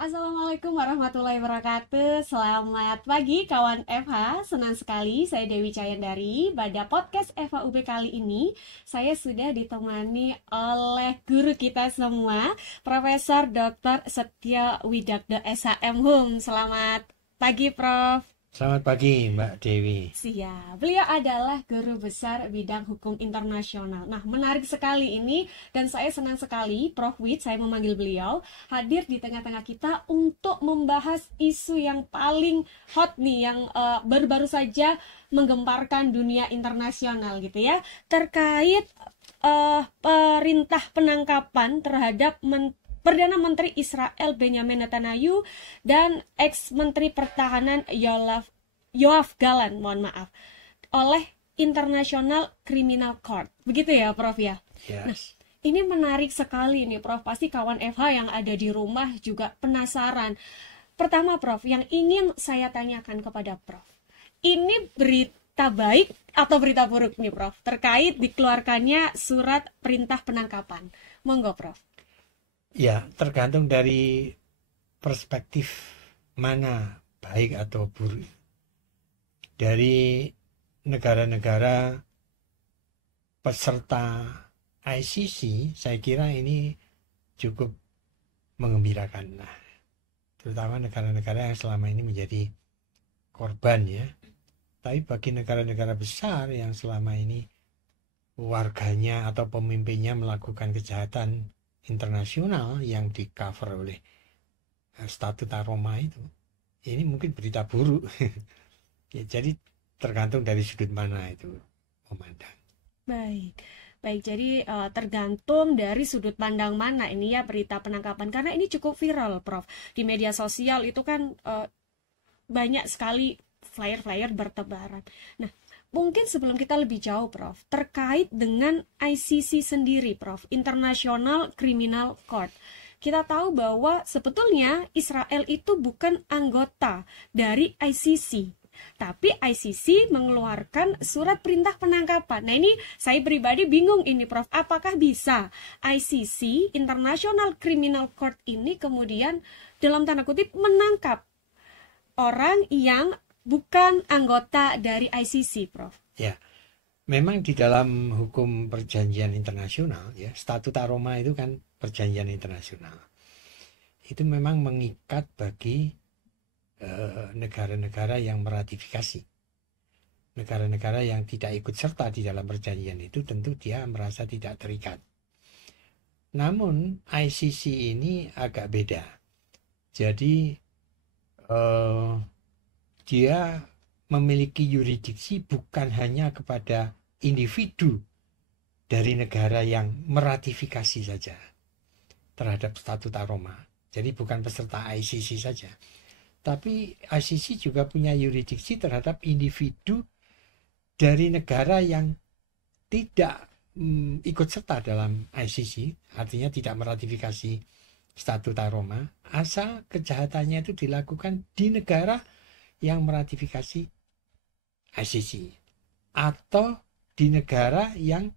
Assalamualaikum warahmatullahi wabarakatuh. Selamat pagi kawan FH. Senang sekali saya Dewi Cayandari. Pada podcast FH UB kali ini saya sudah ditemani oleh guru kita semua, Profesor Dr. Setio Widakdo SHM HUM. Selamat pagi Prof. Selamat pagi Mbak Dewi. Siap. Beliau adalah guru besar bidang hukum internasional. Nah, menarik sekali ini dan saya senang sekali Prof Wid, saya memanggil beliau hadir di tengah-tengah kita untuk membahas isu yang paling hot nih yang baru-baru saja menggemparkan dunia internasional gitu ya, terkait perintah penangkapan terhadap Perdana Menteri Israel Benjamin Netanyahu dan ex-menteri pertahanan Yoav Gallant, mohon maaf, oleh International Criminal Court. Begitu ya, Prof ya? Nah, Yes. ini menarik sekali nih, Prof. Pasti kawan FH yang ada di rumah juga penasaran. Pertama, Prof, yang ingin saya tanyakan kepada Prof, ini berita baik atau berita buruk nih, Prof, terkait dikeluarkannya surat perintah penangkapan. Monggo, Prof. Ya, tergantung dari perspektif mana baik atau buruk. Dari negara-negara peserta ICC, saya kira ini cukup mengembirakan. Nah, terutama negara-negara yang selama ini menjadi korban ya. Tapi bagi negara-negara besar yang selama ini warganya atau pemimpinnya melakukan kejahatan internasional yang di cover oleh Statuta Roma itu, ini mungkin berita buruk. Ya, jadi tergantung dari sudut mana itu memandang. Baik, baik. Jadi tergantung dari sudut pandang mana ini ya berita penangkapan. Karena ini cukup viral, Prof. Di media sosial itu kan banyak sekali flyer-flyer bertebaran. Nah, mungkin sebelum kita lebih jauh, Prof, terkait dengan ICC sendiri, Prof, International Criminal Court. Kita tahu bahwa sebetulnya Israel itu bukan anggota dari ICC. Tapi ICC mengeluarkan surat perintah penangkapan. Nah, ini saya pribadi bingung ini, Prof. Apakah bisa ICC, International Criminal Court ini kemudian dalam tanda kutip menangkap orang yang bukan anggota dari ICC, Prof? Ya, memang di dalam hukum perjanjian internasional ya, Statuta Roma itu kan perjanjian internasional. Itu memang mengikat bagi negara-negara yang meratifikasi. Negara-negara yang tidak ikut serta di dalam perjanjian itu tentu dia merasa tidak terikat. Namun ICC ini agak beda. Jadi dia memiliki yurisdiksi bukan hanya kepada individu dari negara yang meratifikasi saja terhadap Statuta Roma. Jadi bukan peserta ICC saja. Tapi ICC juga punya yurisdiksi terhadap individu dari negara yang tidak ikut serta dalam ICC, artinya tidak meratifikasi Statuta Roma, asal kejahatannya itu dilakukan di negara yang meratifikasi ICC atau di negara yang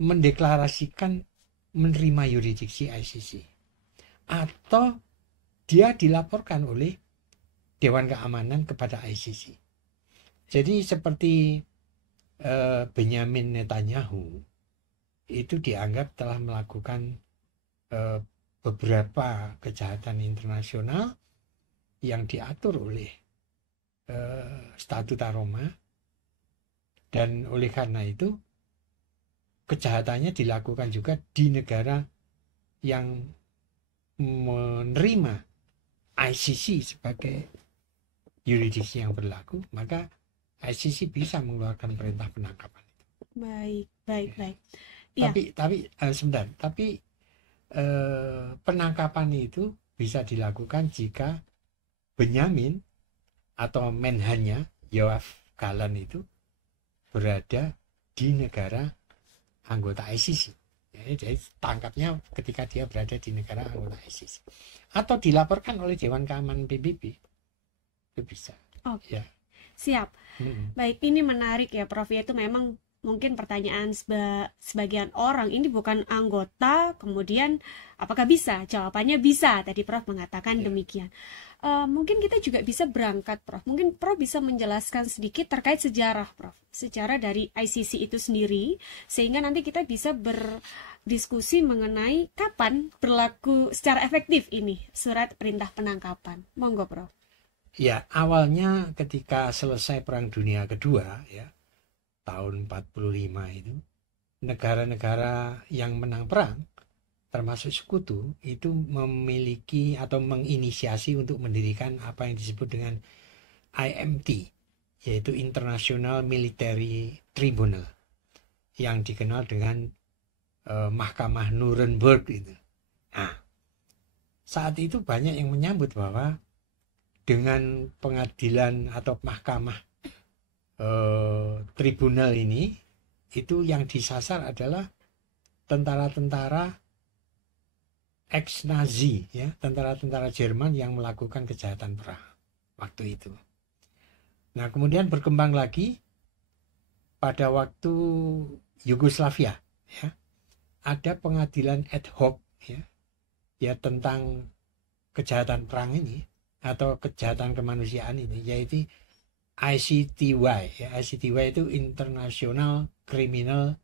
mendeklarasikan menerima yurisdiksi ICC, atau dia dilaporkan oleh Dewan Keamanan kepada ICC. Jadi seperti Benjamin Netanyahu itu dianggap telah melakukan beberapa kejahatan internasional yang diatur oleh Statuta Roma, dan oleh karena itu kejahatannya dilakukan juga di negara yang menerima ICC sebagai yurisdiksi yang berlaku, maka ICC bisa mengeluarkan perintah penangkapan. Baik, baik, Ya. baik. Ya. Tapi penangkapan itu bisa dilakukan jika Benyamin atau menhannya Yoav Gallant itu berada di negara anggota ICC. Jadi tangkapnya ketika dia berada di negara anggota ICC atau dilaporkan oleh Dewan Keamanan PBB, itu bisa. Oke. Ya. Siap. Baik, ini menarik ya, Prof. Itu memang mungkin pertanyaan sebagian orang, ini bukan anggota, kemudian apakah bisa? Jawabannya bisa, tadi Prof mengatakan demikian. Mungkin kita juga bisa berangkat, Prof. Mungkin Prof bisa menjelaskan sedikit terkait sejarah, Prof. Sejarah dari ICC itu sendiri, sehingga nanti kita bisa berdiskusi mengenai kapan berlaku secara efektif ini surat perintah penangkapan. Monggo, Prof. Ya, awalnya ketika selesai Perang Dunia Kedua, ya, tahun 45 itu, negara-negara yang menang perang, termasuk sekutu, itu memiliki atau menginisiasi untuk mendirikan apa yang disebut dengan IMT, yaitu International Military Tribunal, yang dikenal dengan Mahkamah Nuremberg itu. Nah, saat itu banyak yang menyambut bahwa dengan pengadilan atau mahkamah tribunal ini, itu yang disasar adalah tentara-tentara ex-Nazi, ya, tentara-tentara Jerman yang melakukan kejahatan perang waktu itu. Nah, kemudian berkembang lagi pada waktu Yugoslavia, ya, ada pengadilan ad hoc, ya tentang kejahatan perang ini atau kejahatan kemanusiaan ini, yaitu ICTY, ya. ICTY itu International Criminal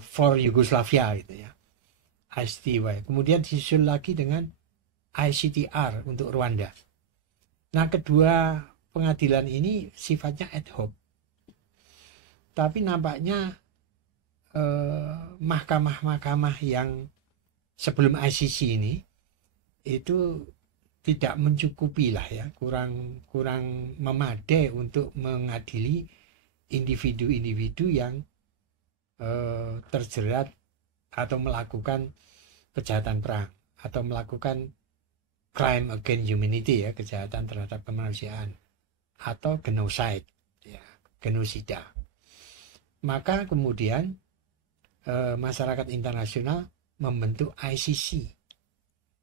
for Yugoslavia gitu, ya. ICTY. Kemudian disusul lagi dengan ICTR untuk Rwanda. Nah, kedua pengadilan ini sifatnya ad hoc. Tapi nampaknya mahkamah-mahkamah yang sebelum ICC ini itu tidak mencukupi lah, ya, kurang memadai untuk mengadili individu-individu yang terjerat atau melakukan kejahatan perang atau melakukan crime against humanity, ya, kejahatan terhadap kemanusiaan atau genocide, ya, genosida. Maka kemudian masyarakat internasional membentuk ICC,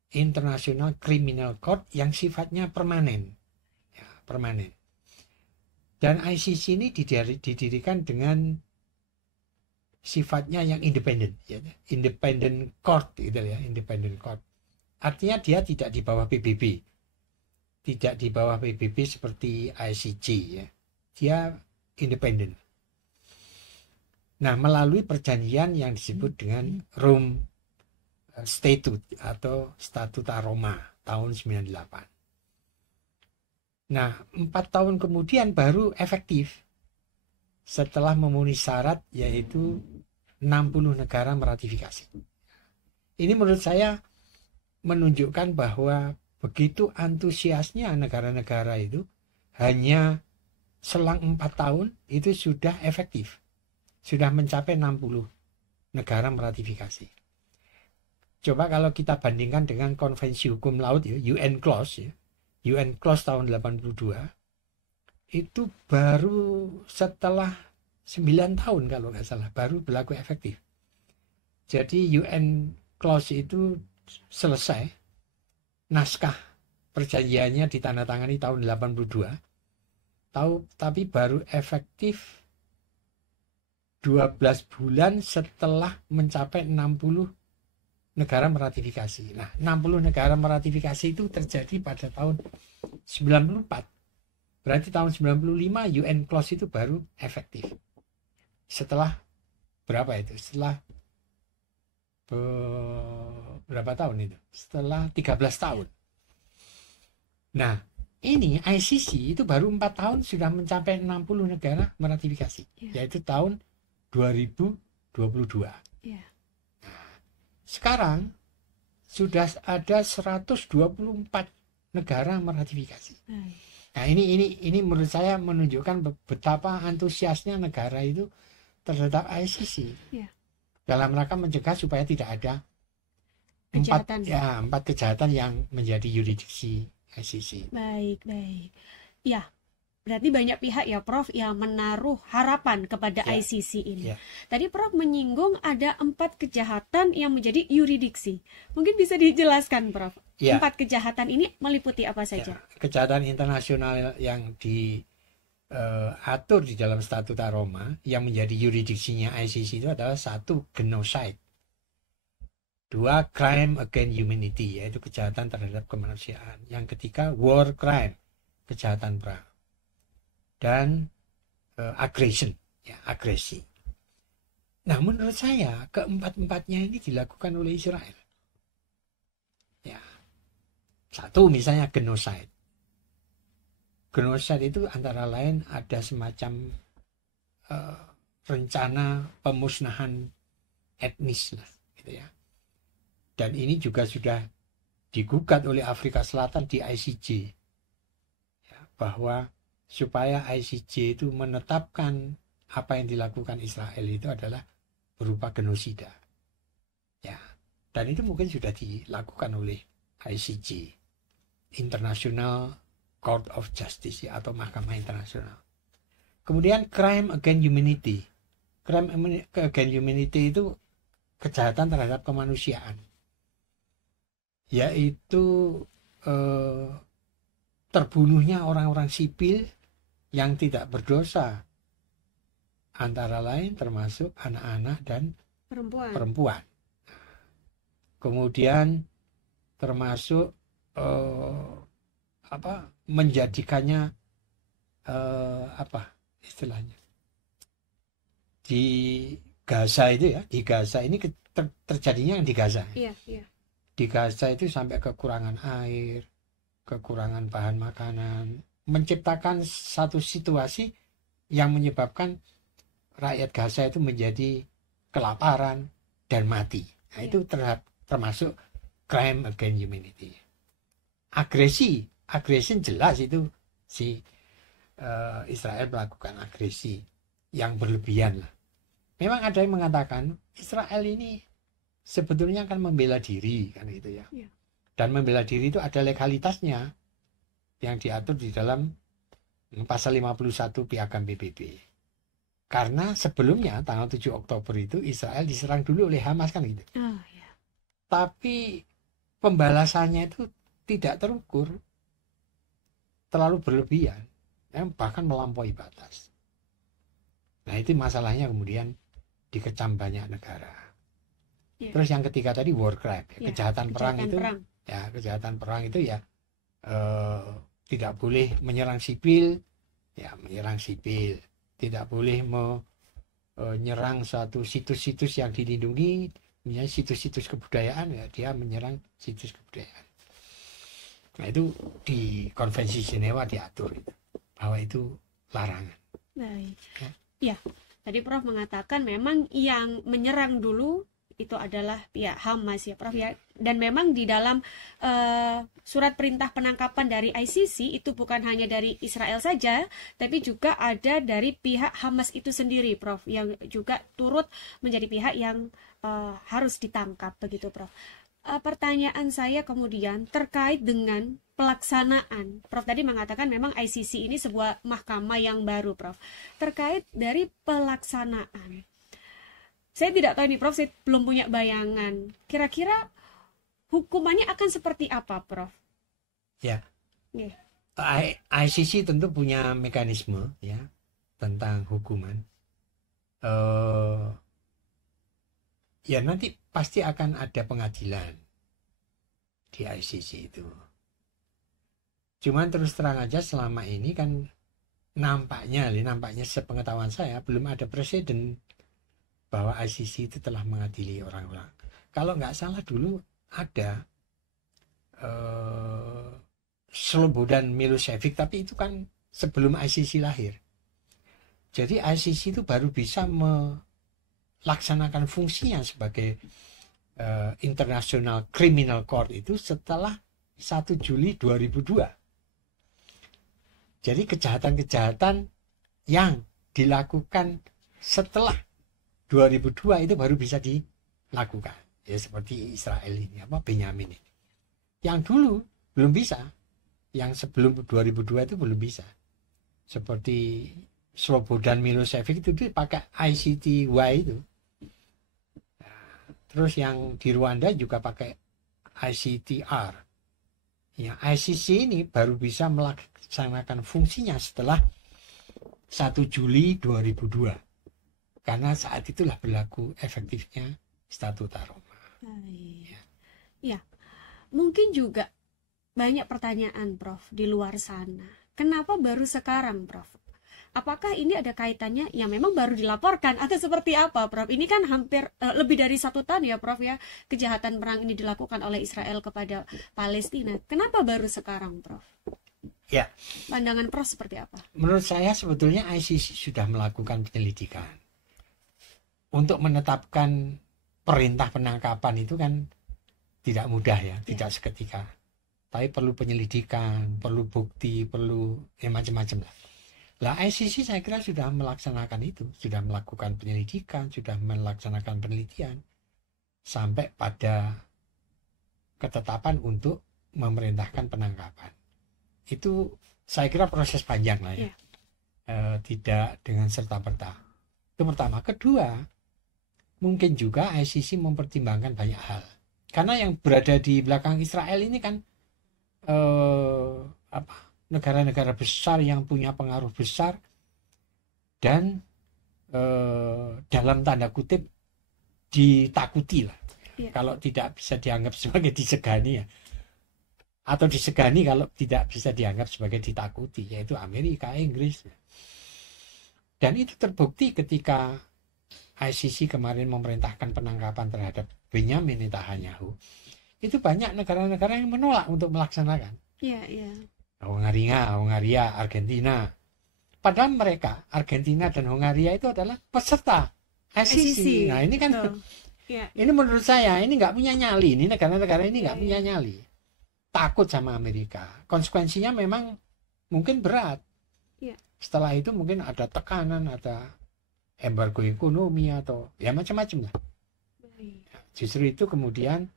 International Criminal Court, yang sifatnya permanen, ya, permanen. Dan ICC ini didirikan dengan sifatnya yang independen, ya, independent court, gitu, ya, independent court. Artinya dia tidak di bawah PBB, tidak di bawah PBB seperti ICJ, ya. Dia independen. Nah, melalui perjanjian yang disebut dengan Rome Statute atau Statuta Roma tahun 98. Nah, 4 tahun kemudian baru efektif setelah memenuhi syarat, yaitu 60 negara meratifikasi. Ini menurut saya menunjukkan bahwa begitu antusiasnya negara-negara itu, hanya selang 4 tahun itu sudah efektif, sudah mencapai 60 negara meratifikasi. Coba kalau kita bandingkan dengan konvensi hukum laut, ya, UN Clause, ya, UN Clause tahun 82, itu baru setelah 9 tahun kalau nggak salah baru berlaku efektif. Jadi UN Clause itu selesai, naskah perjanjiannya ditandatangani tahun 82, tapi baru efektif 12 bulan setelah mencapai 60 negara meratifikasi. Nah, 60 negara meratifikasi itu terjadi pada tahun 94. Berarti tahun 95 UN Clause itu baru efektif. Setelah berapa itu? Setelah berapa tahun itu? Setelah 13 tahun. Nah, ini ICC itu baru 4 tahun sudah mencapai 60 negara meratifikasi, yaitu tahun 2022. Sekarang sudah ada 124 negara meratifikasi. Nah, ini menurut saya menunjukkan betapa antusiasnya negara itu terhadap ICC. Dalam rangka mencegah supaya tidak ada empat kejahatan yang menjadi yurisdiksi ICC. Baik. Ya, berarti banyak pihak, ya Prof, yang menaruh harapan kepada ICC ini. Tadi Prof menyinggung ada 4 kejahatan yang menjadi yurisdiksi. Mungkin bisa dijelaskan, Prof. 4 kejahatan ini meliputi apa saja? Kejahatan internasional yang atur di dalam Statuta Roma yang menjadi yurisdiksinya ICC itu adalah satu, genocide, dua, crime against humanity, yaitu kejahatan terhadap kemanusiaan, yang ketiga, war crime, kejahatan perang, dan aggression, ya, agresi. Nah, menurut saya keempat-empatnya ini dilakukan oleh Israel. Ya, satu misalnya genocide. Genocide itu antara lain ada semacam rencana pemusnahan etnis lah, gitu ya. Dan ini juga sudah digugat oleh Afrika Selatan di ICJ, ya, bahwa supaya ICJ itu menetapkan apa yang dilakukan Israel itu adalah berupa genosida, ya. Dan itu mungkin sudah dilakukan oleh ICJ, International Court of Justice, ya, atau Mahkamah Internasional. Kemudian crime against humanity. Crime against humanity itu kejahatan terhadap kemanusiaan, yaitu terbunuhnya orang-orang sipil yang tidak berdosa, antara lain termasuk anak-anak dan perempuan. Kemudian termasuk menjadikannya apa istilahnya di Gaza itu, ya, di Gaza ini terjadinya yang di Gaza. Iya, iya. Di Gaza itu sampai kekurangan air, kekurangan bahan makanan, menciptakan satu situasi yang menyebabkan rakyat Gaza itu menjadi kelaparan dan mati. Nah, itu termasuk crime against humanity. Agresi jelas itu si Israel melakukan agresi yang berlebihan lah. Memang ada yang mengatakan Israel ini sebetulnya akan membela diri, kan gitu ya. Ya. Dan membela diri itu ada legalitasnya yang diatur di dalam pasal 51 Piagam PBB. Karena sebelumnya tanggal 7 Oktober itu Israel diserang dulu oleh Hamas, kan gitu. Oh, ya. Tapi pembalasannya itu tidak terukur, terlalu berlebihan, bahkan melampaui batas. Nah, itu masalahnya kemudian dikecam banyak negara. Ya. Terus yang ketiga tadi war crime, ya, kejahatan perang itu, ya, kejahatan perang itu ya tidak boleh menyerang sipil, ya, menyerang sipil, tidak boleh menyerang suatu situs-situs yang dilindungi, misalnya situs-situs kebudayaan, ya, dia menyerang situs kebudayaan. Nah, itu di Konvensi Jenewa diatur itu, bahwa itu larangan. Baik. Ya, tadi Prof mengatakan memang yang menyerang dulu itu adalah pihak Hamas, ya Prof, ya. Dan memang di dalam surat perintah penangkapan dari ICC itu bukan hanya dari Israel saja, tapi juga ada dari pihak Hamas itu sendiri, Prof, yang juga turut menjadi pihak yang harus ditangkap, begitu, Prof. Pertanyaan saya kemudian terkait dengan pelaksanaan. Prof tadi mengatakan memang ICC ini sebuah mahkamah yang baru, Prof. Terkait dari pelaksanaan, saya tidak tahu nih, Prof, saya belum punya bayangan. Kira-kira hukumannya akan seperti apa, Prof? Ya. ICC tentu punya mekanisme, ya, tentang hukuman. Ya, nanti pasti akan ada pengadilan di ICC itu. Cuman terus terang aja selama ini kan nampaknya sepengetahuan saya belum ada presiden bahwa ICC itu telah mengadili orang-orang. Kalau nggak salah dulu ada Slobodan Milosevic, tapi itu kan sebelum ICC lahir. Jadi ICC itu baru bisa melaksanakan fungsinya sebagai International Criminal Court itu setelah 1 Juli 2002. Jadi kejahatan-kejahatan yang dilakukan setelah 2002 itu baru bisa dilakukan. Ya, seperti Israel ini, Benyamin ini. Yang dulu belum bisa. Yang sebelum 2002 itu belum bisa. Seperti Slobodan Milosevic itu pakai ICTY itu. Terus yang di Rwanda juga pakai ICTR. Ya, ICC ini baru bisa melaksanakan fungsinya setelah 1 Juli 2002. Karena saat itulah berlaku efektifnya Statuta Roma. Ya, mungkin juga banyak pertanyaan, Prof, di luar sana. Kenapa baru sekarang, Prof? Apakah ini ada kaitannya yang memang baru dilaporkan atau seperti apa, Prof? Ini kan hampir lebih dari 1 tahun ya, Prof ya, kejahatan perang ini dilakukan oleh Israel kepada Palestina. Kenapa baru sekarang, Prof? Ya, Pandangan Prof seperti apa? menurut saya sebetulnya ICC sudah melakukan penyelidikan. Untuk menetapkan perintah penangkapan itu kan tidak mudah ya, tidak seketika. Tapi perlu penyelidikan, perlu bukti, perlu macam-macam lah. Lah ICC saya kira sudah melaksanakan itu, sudah melakukan penyelidikan, sudah melaksanakan penelitian sampai pada ketetapan untuk memerintahkan penangkapan. Itu saya kira proses panjang lah ya, tidak dengan serta-merta. Itu pertama. Kedua, mungkin juga ICC mempertimbangkan banyak hal. Karena yang berada di belakang Israel ini kan negara-negara besar yang punya pengaruh besar dan dalam tanda kutip ditakuti lah. Kalau tidak bisa dianggap sebagai disegani ya, atau disegani kalau tidak bisa dianggap sebagai ditakuti, yaitu Amerika, Inggris. Dan itu terbukti ketika ICC kemarin memerintahkan penangkapan terhadap Benyamin Netanyahu. Itu banyak negara-negara yang menolak untuk melaksanakan. Hongaria, Argentina. Padahal mereka, Argentina dan Hongaria itu adalah peserta ICC. Nah ini kan, ini menurut saya ini nggak punya nyali. Ini negara-negara ini nggak punya nyali. Takut sama Amerika. Konsekuensinya memang mungkin berat. Setelah itu mungkin ada tekanan, ada embargo ekonomi atau ya macam-macam lah. Justru itu kemudian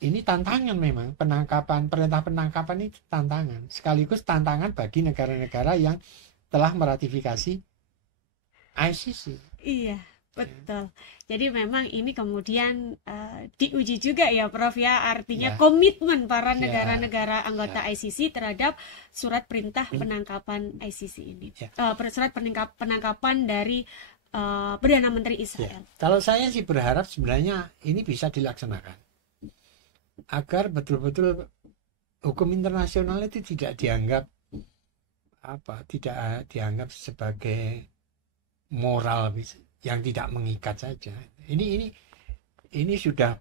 ini tantangan memang, perintah penangkapan itu tantangan. Sekaligus tantangan bagi negara-negara yang telah meratifikasi ICC. Iya, betul. Jadi memang ini kemudian diuji juga ya, Prof ya. Artinya komitmen para negara-negara anggota ICC terhadap surat perintah penangkapan ICC ini. Surat penangkapan dari Perdana Menteri Israel. Kalau saya sih berharap sebenarnya ini bisa dilaksanakan agar betul-betul hukum internasional itu tidak dianggap sebagai moral yang tidak mengikat saja. Ini sudah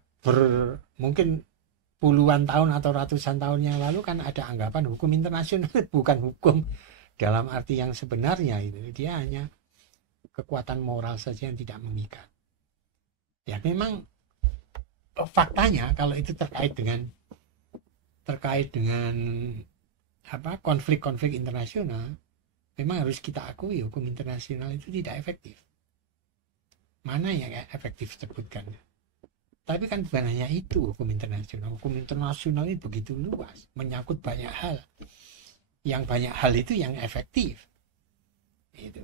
mungkin puluhan tahun atau ratusan tahun yang lalu kan ada anggapan hukum internasional bukan hukum dalam arti yang sebenarnya itu. Dia hanya kekuatan moral saja yang tidak mengikat. Ya memang faktanya kalau itu terkait dengan konflik-konflik internasional, memang harus kita akui hukum internasional itu tidak efektif. Mana yang efektif sebutkan? Tapi kan bukan hanya itu hukum internasional. Hukum internasional ini begitu luas, menyangkut banyak hal. Yang banyak hal itu yang efektif. Itu.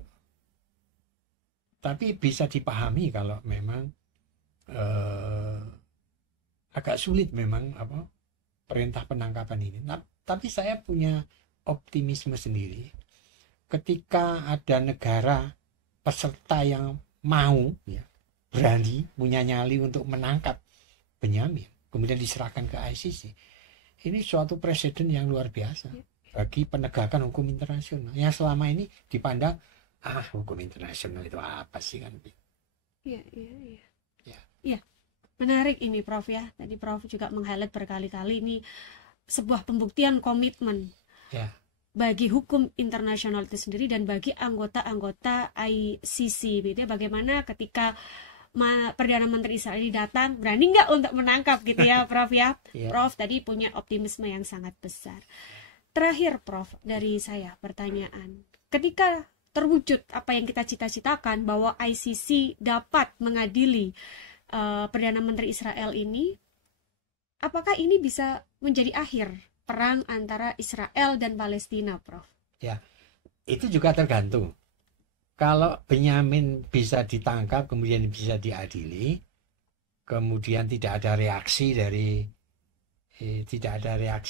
Tapi bisa dipahami kalau memang agak sulit memang perintah penangkapan ini. Tapi saya punya optimisme sendiri. Ketika ada negara peserta yang mau, berani, punya nyali untuk menangkap Benyamin, kemudian diserahkan ke ICC, ini suatu presiden yang luar biasa bagi penegakan hukum internasional yang selama ini dipandang hukum internasional itu apa sih kan? Iya. Menarik ini Prof ya. Tadi Prof juga meng-highlight berkali-kali ini sebuah pembuktian komitmen bagi hukum internasional itu sendiri dan bagi anggota-anggota ICC. Gitu ya. Bagaimana ketika Perdana Menteri Israel ini datang, berani nggak untuk menangkap gitu ya Prof ya? Prof tadi punya optimisme yang sangat besar. Terakhir Prof, dari saya pertanyaan. Ketika terwujud apa yang kita cita-citakan bahwa ICC dapat mengadili Perdana Menteri Israel ini, apakah ini bisa menjadi akhir perang antara Israel dan Palestina, Prof? Ya, itu juga tergantung. Kalau Benyamin bisa ditangkap, kemudian bisa diadili, kemudian tidak ada reaksi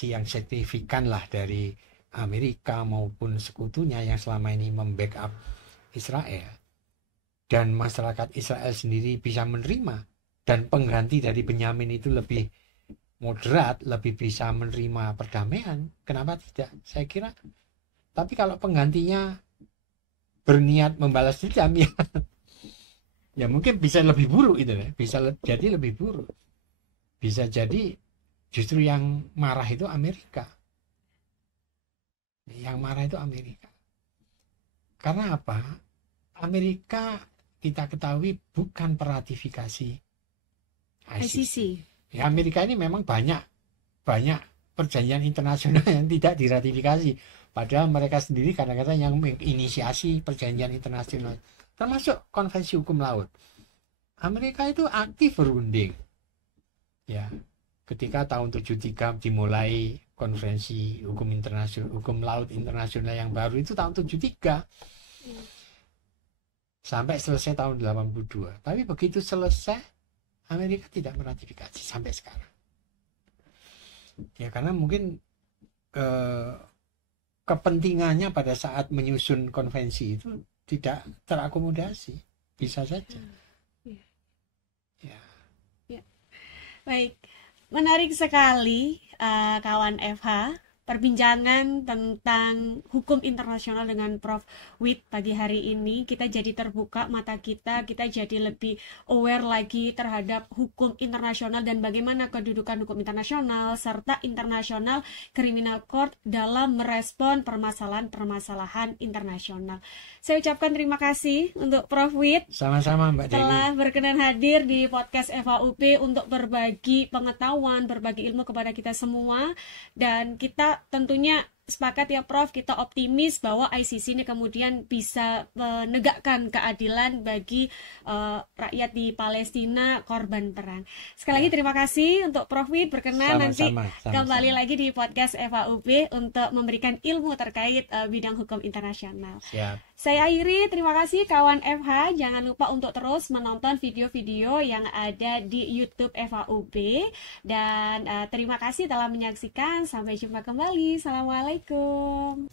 yang signifikan lah dari Amerika maupun sekutunya yang selama ini membackup Israel, dan masyarakat Israel sendiri bisa menerima, dan pengganti dari Benyamin itu lebih moderat, lebih bisa menerima perdamaian, kenapa tidak? Saya kira. Tapi kalau penggantinya berniat membalas dendam, ya ya mungkin bisa lebih buruk itu ya, bisa jadi lebih buruk. Bisa jadi justru yang marah itu Amerika. Yang marah itu Amerika. Karena apa? Amerika kita ketahui bukan peratifikasi ICC. Ya, Amerika ini memang banyak perjanjian internasional yang tidak diratifikasi. Padahal mereka sendiri kadang-kadang yang menginisiasi perjanjian internasional, termasuk konvensi hukum laut. Amerika itu aktif berunding. Ya, ketika tahun 73 dimulai konferensi hukum internasional, hukum laut internasional yang baru itu tahun 73. Sampai selesai tahun 82. Tapi begitu selesai, Amerika tidak meratifikasi sampai sekarang. Ya karena mungkin kepentingannya pada saat menyusun konvensi itu tidak terakomodasi. Bisa saja. Ya. Baik, menarik sekali kawan FH, perbincangan tentang hukum internasional dengan Prof. Wid pagi hari ini. Kita jadi terbuka mata kita jadi lebih aware lagi terhadap hukum internasional dan bagaimana kedudukan hukum internasional serta International Criminal Court dalam merespon permasalahan-permasalahan internasional. Saya ucapkan terima kasih untuk Prof. Wid. Sama-sama Mbak Dewi. Telah berkenan hadir di podcast FHUP untuk berbagi pengetahuan, berbagi ilmu kepada kita semua. Dan kita tentunya sepakat ya Prof, kita optimis bahwa ICC ini kemudian bisa menegakkan keadilan bagi rakyat di Palestina korban perang. Sekali lagi terima kasih untuk Prof Wid berkenan nanti kembali lagi di podcast FHUP untuk memberikan ilmu terkait bidang hukum internasional. Siap. Saya akhiri, terima kasih kawan FH. Jangan lupa untuk terus menonton video-video yang ada di YouTube FHUP. Dan terima kasih telah menyaksikan. Sampai jumpa kembali. Assalamualaikum.